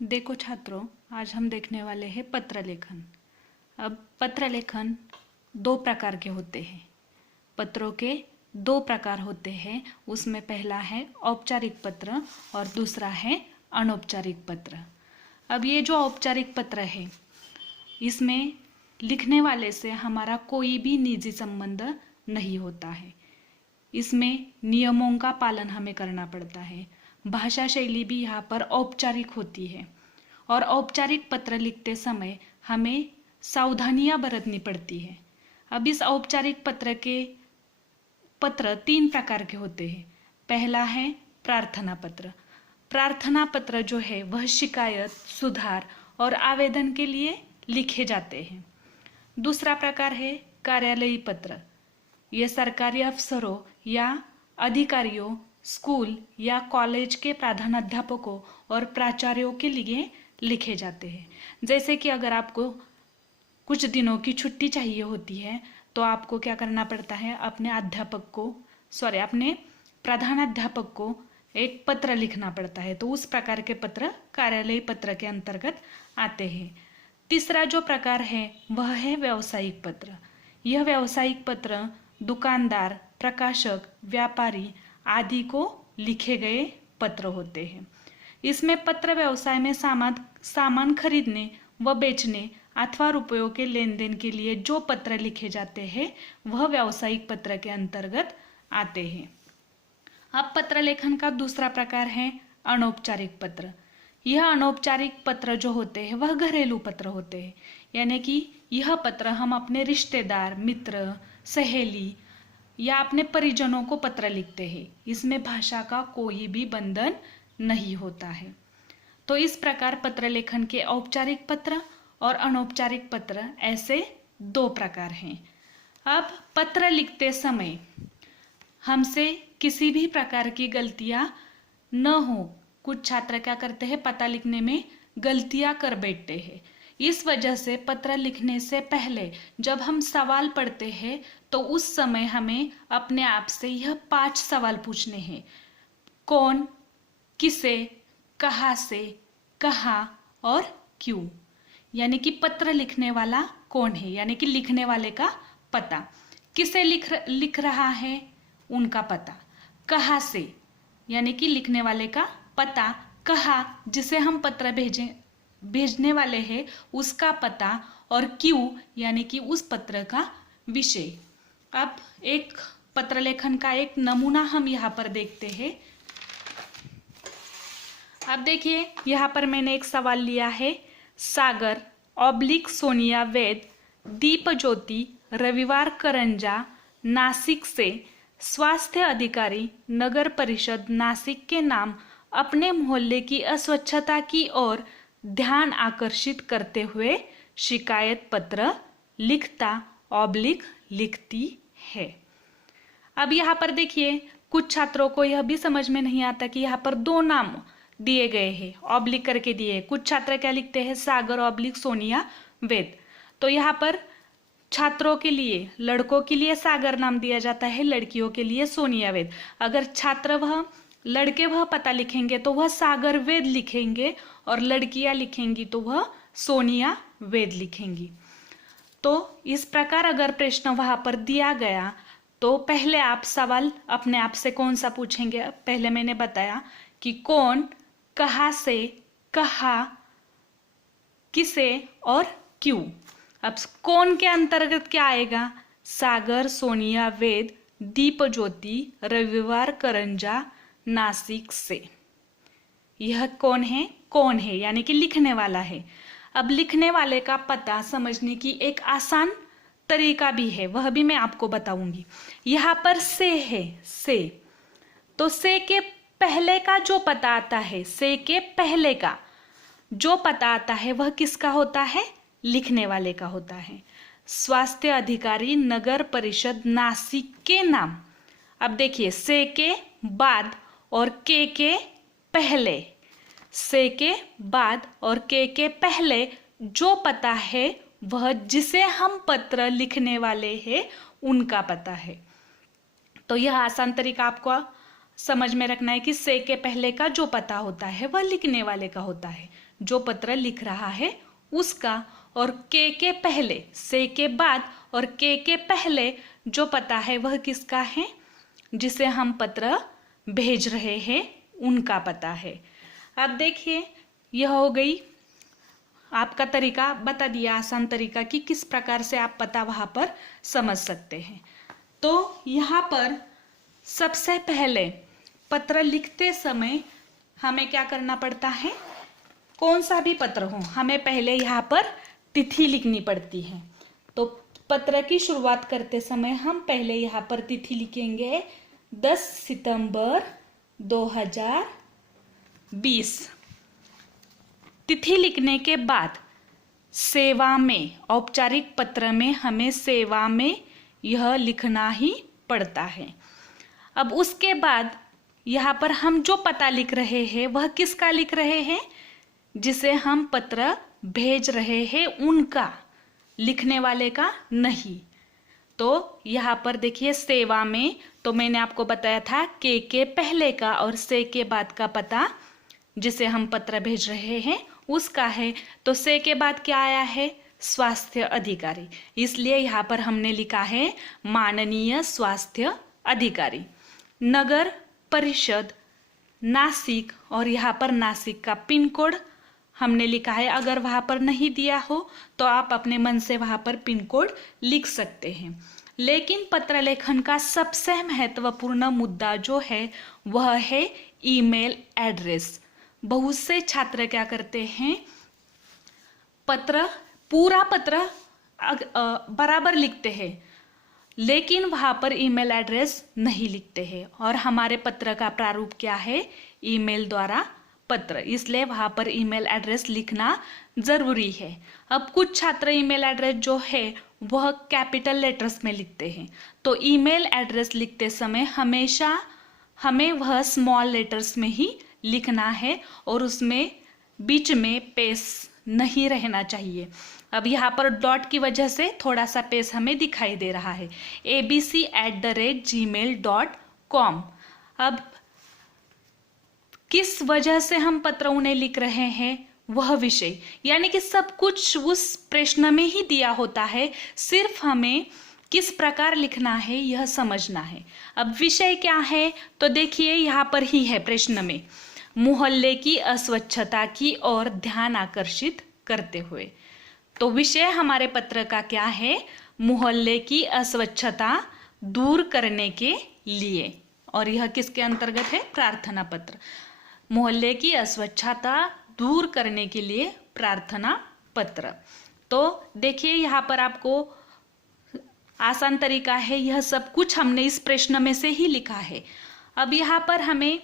देखो छात्रों, आज हम देखने वाले हैं पत्र लेखन। अब पत्र लेखन दो प्रकार के होते हैं। पत्रों के दो प्रकार होते हैं। उसमें पहला है औपचारिक पत्र और दूसरा है अनौपचारिक पत्र। अब ये जो औपचारिक पत्र है, इसमें लिखने वाले से हमारा कोई भी निजी संबंध नहीं होता है। इसमें नियमों का पालन हमें करना पड़ता है। भाषा शैली भी यहाँ पर औपचारिक होती है और औपचारिक पत्र लिखते समय हमें सावधानियां बरतनी पड़ती है। अब इस औपचारिक पत्र तीन प्रकार के होते हैं। पहला है प्रार्थना पत्र। प्रार्थना पत्र जो है वह शिकायत, सुधार और आवेदन के लिए लिखे जाते हैं। दूसरा प्रकार है कार्यालयी पत्र। ये सरकारी अफसरों या अधिकारियों, स्कूल या कॉलेज के प्रधानाध्यापकों और प्राचार्यों के लिए लिखे जाते हैं। जैसे कि अगर आपको कुछ दिनों की छुट्टी चाहिए होती है तो आपको क्या करना पड़ता है, अपने प्रधानाध्यापक को एक पत्र लिखना पड़ता है। तो उस प्रकार के पत्र कार्यालयी पत्र के अंतर्गत आते हैं। तीसरा जो प्रकार है वह है व्यावसायिक पत्र। यह व्यावसायिक पत्र दुकानदार, प्रकाशक, व्यापारी आदि को लिखे गए पत्र होते हैं। इसमें पत्र व्यवसाय में सामान खरीदने व बेचने अथवा रुपयों के लेन देन के लिए जो पत्र लिखे जाते हैं वह व्यावसायिक पत्र के अंतर्गत आते हैं। अब पत्र लेखन का दूसरा प्रकार है अनौपचारिक पत्र। यह अनौपचारिक पत्र जो होते हैं वह घरेलू पत्र होते हैं, यानी कि यह पत्र हम अपने रिश्तेदार, मित्र, सहेली या अपने परिजनों को पत्र लिखते हैं। इसमें भाषा का कोई भी बंधन नहीं होता है। तो इस प्रकार पत्र लेखन के औपचारिक पत्र और अनौपचारिक पत्र ऐसे दो प्रकार हैं। अब पत्र लिखते समय हमसे किसी भी प्रकार की गलतियां न हो। कुछ छात्र क्या करते हैं, पता लिखने में गलतियां कर बैठते हैं। इस वजह से पत्र लिखने से पहले जब हम सवाल पढ़ते हैं तो उस समय हमें अपने आप से यह 5 सवाल पूछने हैं। कौन, किसे, कहाँ से, कहाँ और क्यों। यानी कि पत्र लिखने वाला कौन है, यानी कि लिखने वाले का पता। किसे लिख रहा है, उनका पता। कहाँ से, यानी कि लिखने वाले का पता। कहाँ, जिसे हम पत्र भेजने वाले हैं उसका पता। और क्यों, यानी कि उस पत्र का विषय। अब एक पत्र लेखन का एक नमूना हम यहाँ पर देखते हैं। अब देखिए, यहाँ पर मैंने एक सवाल लिया है। सागर / सोनिया वैद, दीप ज्योति, रविवार करंजा, नासिक से स्वास्थ्य अधिकारी नगर परिषद नासिक के नाम अपने मोहल्ले की अस्वच्छता की ओर ध्यान आकर्षित करते हुए शिकायत पत्र लिखता / लिखती है। अब यहाँ पर देखिए, कुछ छात्रों को यह भी समझ में नहीं आता कि यहाँ पर 2 नाम दिए गए हैं, ऑब्लिक करके दिए हैं। कुछ छात्र क्या लिखते हैं, सागर / सोनिया वैद। तो यहाँ पर छात्रों के लिए, लड़कों के लिए सागर नाम दिया जाता है, लड़कियों के लिए सोनिया वैद। अगर लड़के वह पता लिखेंगे तो वह सागर वैद लिखेंगे और लड़कियां लिखेंगी तो वह सोनिया वैद लिखेंगी। तो इस प्रकार अगर प्रश्न वहां पर दिया गया तो पहले आप सवाल अपने आप से कौन सा पूछेंगे। पहले मैंने बताया कि कौन, कहाँ से, कहाँ, किसे और क्यों। अब कौन के अंतर्गत क्या आएगा, सागर, सोनिया वैद, दीप ज्योति, रविवार करंजा, नासिक से। यह कौन है, यानी कि लिखने वाला है। अब लिखने वाले का पता समझने की एक आसान तरीका भी है, वह भी मैं आपको बताऊंगी। यहाँ पर से है, से, तो से के पहले का जो पता आता है, से के पहले का जो पता आता है वह किसका होता है, लिखने वाले का होता है। स्वास्थ्य अधिकारी नगर परिषद नासिक के नाम। अब देखिए, से के बाद और के पहले, से के बाद और के पहले जो पता है वह जिसे हम पत्र लिखने वाले हैं उनका पता है। तो यह आसान तरीका आपको समझ में रखना है कि से के पहले का जो पता होता है वह लिखने वाले का होता है, जो पत्र लिख रहा है उसका, और के पहले, से के बाद और के पहले जो पता है वह किसका है, जिसे हम पत्र भेज रहे हैं उनका पता है। अब देखिए, यह हो गई आपका तरीका, बता दिया आसान तरीका कि किस प्रकार से आप पता वहां पर समझ सकते हैं। तो यहाँ पर सबसे पहले पत्र लिखते समय हमें क्या करना पड़ता है, कौन सा भी पत्र हो हमें पहले यहाँ पर तिथि लिखनी पड़ती है। तो पत्र की शुरुआत करते समय हम पहले यहाँ पर तिथि लिखेंगे 10 सितंबर 2020। तिथि लिखने के बाद सेवा में, औपचारिक पत्र में हमें सेवा में यह लिखना ही पड़ता है। अब उसके बाद यहाँ पर हम जो पता लिख रहे हैं वह किसका लिख रहे हैं, जिसे हम पत्र भेज रहे हैं उनका, लिखने वाले का नहीं। तो यहाँ पर देखिए सेवा में, तो मैंने आपको बताया था के पहले का और से के बाद का पता जिसे हम पत्र भेज रहे हैं उसका है। तो से के बाद क्या आया है, स्वास्थ्य अधिकारी, इसलिए यहाँ पर हमने लिखा है माननीय स्वास्थ्य अधिकारी। नगर परिषद नासिक, और यहाँ पर नासिक का पिन कोड हमने लिखा है। अगर वहाँ पर नहीं दिया हो तो आप अपने मन से वहाँ पर पिन कोड लिख सकते हैं। लेकिन पत्र लेखन का सबसे महत्वपूर्ण मुद्दा जो है वह है ईमेल एड्रेस। बहुत से छात्र क्या करते हैं, पूरा पत्र बराबर लिखते हैं लेकिन वहां पर ईमेल एड्रेस नहीं लिखते हैं, और हमारे पत्र का प्रारूप क्या है, ईमेल द्वारा पत्र, इसलिए वहां पर ईमेल एड्रेस लिखना जरूरी है। अब कुछ छात्र ईमेल एड्रेस जो है वह कैपिटल लेटर्स में लिखते हैं, तो ईमेल एड्रेस लिखते समय हमेशा हमें वह स्मॉल लेटर्स में ही लिखना है और उसमें बीच में पेस नहीं रहना चाहिए। अब यहाँ पर डॉट की वजह से थोड़ा सा पेस हमें दिखाई दे रहा है, abc@gmail.com। अब किस वजह से हम पत्र उन्हें लिख रहे हैं, वह विषय, यानी कि सब कुछ उस प्रश्न में ही दिया होता है, सिर्फ हमें किस प्रकार लिखना है यह समझना है। अब विषय क्या है, तो देखिए यहाँ पर ही है प्रश्न में, मोहल्ले की अस्वच्छता की ओर ध्यान आकर्षित करते हुए। तो विषय हमारे पत्र का क्या है, मोहल्ले की अस्वच्छता दूर करने के लिए, और यह किसके अंतर्गत है, प्रार्थना पत्र। मोहल्ले की अस्वच्छता दूर करने के लिए प्रार्थना पत्र। तो देखिए यहाँ पर आपको आसान तरीका है, यह सब कुछ हमने इस प्रश्न में से ही लिखा है। अब यहाँ पर हमें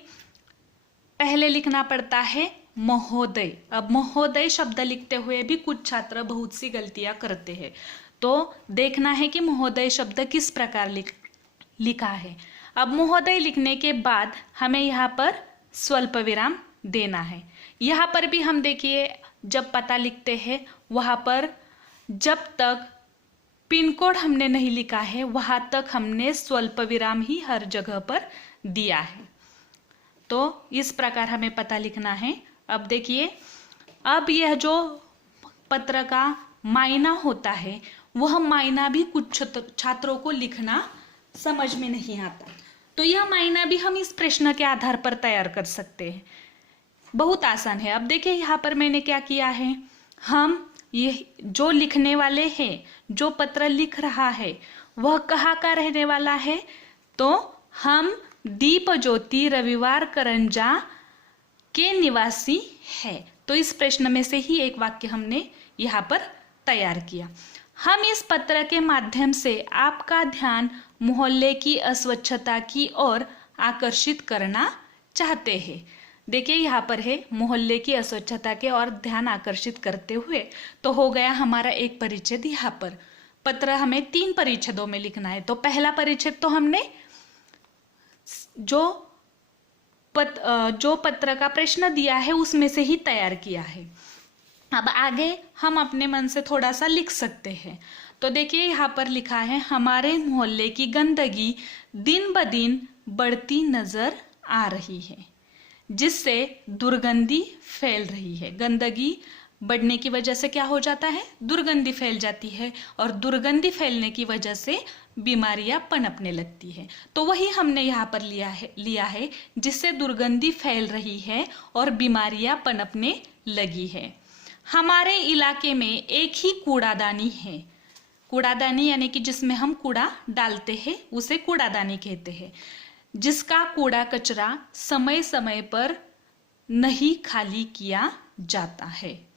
पहले लिखना पड़ता है महोदय। अब महोदय शब्द लिखते हुए भी कुछ छात्र बहुत सी गलतियां करते हैं, तो देखना है कि महोदय शब्द किस प्रकार लिखा है। अब महोदय लिखने के बाद हमें यहाँ पर स्वल्प विराम देना है। यहाँ पर भी हम देखिए जब पता लिखते हैं वहाँ पर जब तक पिन कोड हमने नहीं लिखा है वहां तक हमने स्वल्प विराम ही हर जगह पर दिया है। तो इस प्रकार हमें पता लिखना है। अब देखिए, अब यह जो पत्र का मायना होता है वह मायना भी कुछ छात्रों को लिखना समझ में नहीं आता, तो यह मायना भी हम इस प्रश्न के आधार पर तैयार कर सकते हैं। बहुत आसान है। अब देखिए यहाँ पर मैंने क्या किया है, हम ये जो लिखने वाले हैं, जो पत्र लिख रहा है वह कहाँ का रहने वाला है, तो हम दीप ज्योति रविवार करंजा के निवासी है। तो इस प्रश्न में से ही एक वाक्य हमने यहाँ पर तैयार किया। हम इस पत्र के माध्यम से आपका ध्यान मोहल्ले की अस्वच्छता की ओर आकर्षित करना चाहते हैं। देखिए यहाँ पर है मोहल्ले की अस्वच्छता के और ध्यान आकर्षित करते हुए, तो हो गया हमारा एक परिच्छेद। यहाँ पर पत्र हमें 3 परिच्छेदों में लिखना है। तो पहला परिच्छेद तो हमने जो पत्र का प्रश्न दिया है उसमें से ही तैयार किया है। अब आगे हम अपने मन से थोड़ा सा लिख सकते हैं। तो देखिए यहाँ पर लिखा है, हमारे मोहल्ले की गंदगी दिन ब दिन बढ़ती नजर आ रही है, जिससे दुर्गंधी फैल रही है। गंदगी बढ़ने की वजह से क्या हो जाता है, दुर्गंधी फैल जाती है, और दुर्गंधी फैलने की वजह से बीमारियां पनपने लगती है। तो वही हमने यहाँ पर लिया है जिससे दुर्गंधी फैल रही है और बीमारियां पनपने लगी है। हमारे इलाके में एक ही कूड़ादानी है। कूड़ादानी यानी कि जिसमें हम कूड़ा डालते हैं उसे कूड़ादानी कहते हैं, जिसका कूड़ा कचरा समय समय पर नहीं खाली किया जाता है।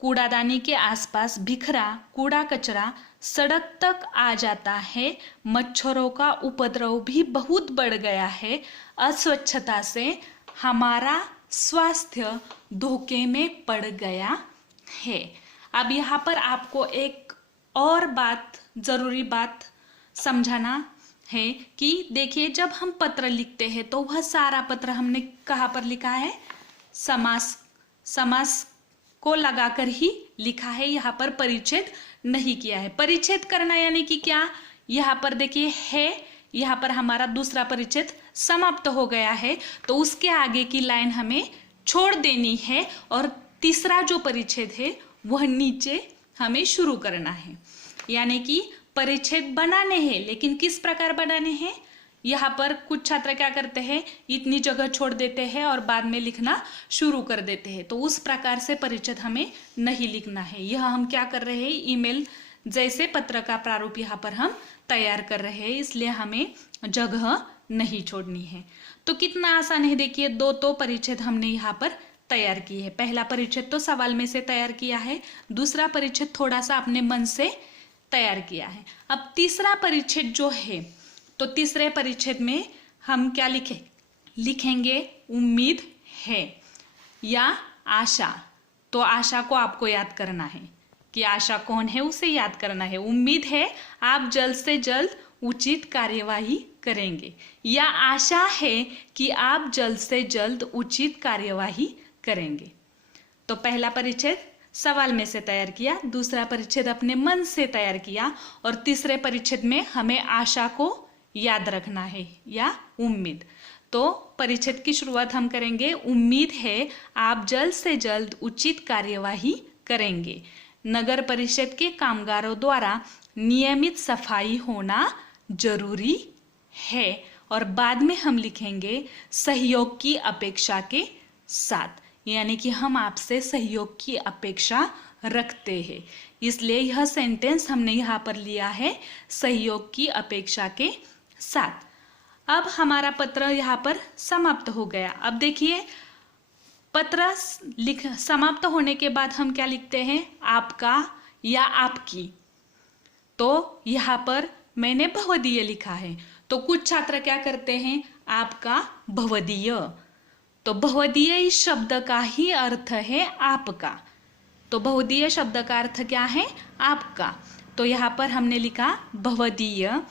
कूड़ादानी के आसपास बिखरा कूड़ा कचरा सड़क तक आ जाता है। मच्छरों का उपद्रव भी बहुत बढ़ गया है। अस्वच्छता से हमारा स्वास्थ्य धोखे में पड़ गया है। अब यहाँ पर आपको एक और जरूरी बात समझाना है कि देखिए, जब हम पत्र लिखते हैं तो वह सारा पत्र हमने कहाँ पर लिखा है, समास को लगाकर ही लिखा है। यहाँ पर परिच्छेद नहीं किया है। परिच्छेद करना यानी कि क्या, यहाँ पर देखिए है, यहाँ पर हमारा दूसरा परिच्छेद समाप्त हो गया है, तो उसके आगे की लाइन हमें छोड़ देनी है और तीसरा जो परिच्छेद है वह नीचे हमें शुरू करना है। यानी कि परिच्छेद बनाने हैं, लेकिन किस प्रकार बनाने हैं। यहाँ पर कुछ छात्र क्या करते हैं, इतनी जगह छोड़ देते हैं और बाद में लिखना शुरू कर देते हैं, तो उस प्रकार से परिच्छेद हमें नहीं लिखना है। यह हम क्या कर रहे हैं, ईमेल जैसे पत्र का प्रारूप यहाँ पर हम तैयार कर रहे हैं, इसलिए हमें जगह नहीं छोड़नी है। तो कितना आसान है, देखिए दो तो परिच्छेद हमने यहाँ पर तैयार की है। पहला परिच्छेद तो सवाल में से तैयार किया है, दूसरा परिच्छेद थोड़ा सा अपने मन से तैयार किया है। अब तीसरा परिच्छेद जो है, तो तीसरे परिच्छेद में हम क्या लिखेंगे, उम्मीद है या आशा। तो आशा को आपको याद करना है कि आशा कौन है, उसे याद करना है। उम्मीद है आप जल्द से जल्द उचित कार्यवाही करेंगे, या आशा है कि आप जल्द से जल्द उचित कार्यवाही करेंगे। तो पहला परिच्छेद सवाल में से तैयार किया, दूसरा परिच्छेद अपने मन से तैयार किया, और तीसरे परिच्छेद में हमें आशा को याद रखना है या उम्मीद। तो परिच्छेद की शुरुआत हम करेंगे, उम्मीद है आप जल्द से जल्द उचित कार्यवाही करेंगे। नगर परिषद के कामगारों द्वारा नियमित सफाई होना जरूरी है, और बाद में हम लिखेंगे सहयोग की अपेक्षा के साथ, यानी कि हम आपसे सहयोग की अपेक्षा रखते हैं, इसलिए यह सेंटेंस हमने यहाँ पर लिया है सहयोग की अपेक्षा के साथ। अब हमारा पत्र यहाँ पर समाप्त हो गया। अब देखिए, पत्र समाप्त होने के बाद हम क्या लिखते हैं, आपका या आपकी। तो यहाँ पर मैंने भवदीय लिखा है, तो कुछ छात्र क्या करते हैं, आपका भवदीय। तो भवदीय इस शब्द का ही अर्थ है आपका। तो भवदीय शब्द का अर्थ क्या है, आपका। तो यहाँ पर हमने लिखा भवदीय।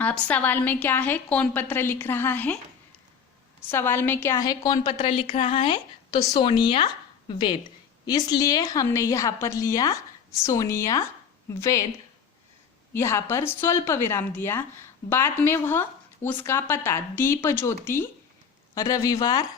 अब सवाल में क्या है, कौन पत्र लिख रहा है, सवाल में क्या है, कौन पत्र लिख रहा है, तो सोनिया वेद, इसलिए हमने यहाँ पर लिया सोनिया वेद, यहाँ पर स्वल्प विराम दिया। बाद में वह उसका पता दीप ज्योति रविवार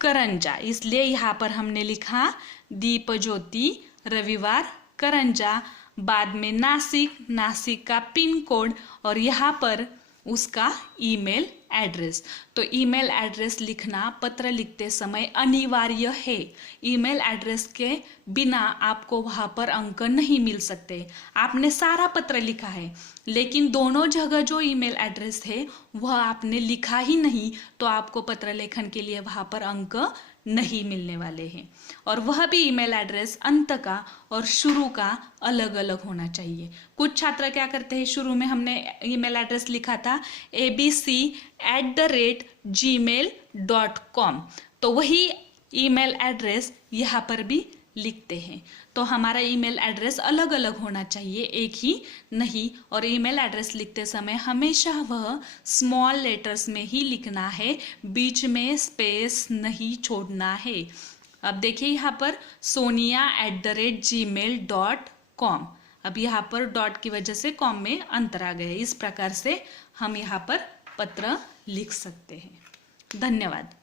करंजा, इसलिए यहाँ पर हमने लिखा दीप ज्योति रविवार करंजा। बाद में नासिक का पिन कोड, और यहाँ पर उसका ईमेल एड्रेस। तो ईमेल एड्रेस लिखना पत्र लिखते समय अनिवार्य है। ईमेल एड्रेस के बिना आपको वहाँ पर अंक नहीं मिल सकते। आपने सारा पत्र लिखा है, लेकिन दोनों जगह जो ईमेल एड्रेस है वह आपने लिखा ही नहीं, तो आपको पत्र लेखन के लिए वहाँ पर अंक नहीं मिलने वाले हैं। और वह भी ईमेल एड्रेस अंत का और शुरू का अलग अलग होना चाहिए। कुछ छात्र क्या करते हैं, शुरू में हमने ईमेल एड्रेस लिखा था abc@gmail.com, तो वही ईमेल एड्रेस यहाँ पर भी लिखते हैं। तो हमारा ईमेल एड्रेस अलग अलग होना चाहिए, एक ही नहीं। और ईमेल एड्रेस लिखते समय हमेशा वह स्मॉल लेटर्स में ही लिखना है, बीच में स्पेस नहीं छोड़ना है। अब देखिए यहाँ पर sonia@gmail.com, अब यहाँ पर डॉट की वजह से कॉम में अंतर आ गया। इस प्रकार से हम यहाँ पर पत्र लिख सकते हैं। धन्यवाद।